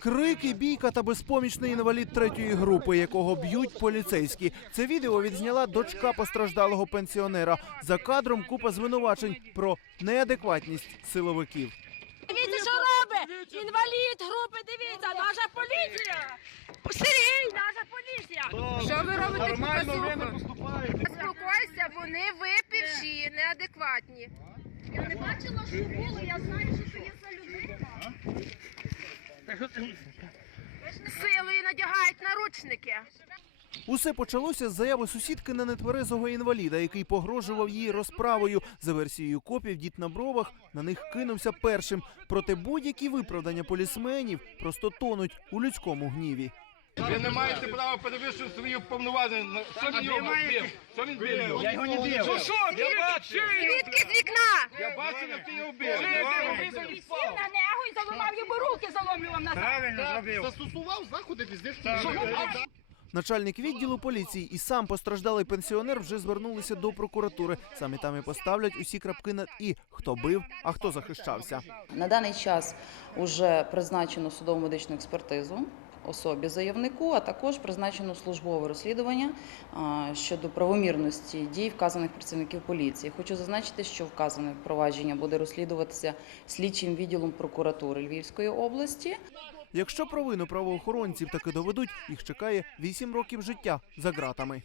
Крики, бійка та безпомічний інвалід третьої групи, якого б'ють поліцейські. Це відео відзняла дочка постраждалого пенсіонера. За кадром купа звинувачень про неадекватність силовиків. Дивіться, що робить! Інвалід групи, дивіться, наша поліція! Сергій, наша поліція! Що ви робите Нормально ви не поступаєте. Заспокойся, вони випивші, неадекватні. Я не бачила, що було, я знаю, що це є. Силою надягають наручники. Усе почалося з заяви сусідки на нетверезого інваліда, який погрожував їй розправою. За версією копів, дід на бровах на них кинувся першим. Проте будь-які виправдання полісменів просто тонуть у людському гніві. Ви не маєте права перевищити свої повноваження. Що він його бив? Що він бив? Я його не бив. Що, що? Я бачив. Звідки з вікна? Я бачив, як ти його бив. Сів на нього і заламав йому руки, Правильно зробив. Застосував заходи піздець. Начальник відділу поліції і сам постраждалий пенсіонер вже звернулися до прокуратури. Саме там і поставлять усі крапки над і хто бив, а хто захищався. На даний час вже призначено судово медичну експертизу особі заявнику, а також призначено службове розслідування щодо правомірності дій вказаних працівників поліції. Хочу зазначити, що вказане провадження буде розслідуватися слідчим відділом прокуратури Львівської області. Якщо провину правоохоронців таки доведуть, їх чекає 8 років життя за ґратами.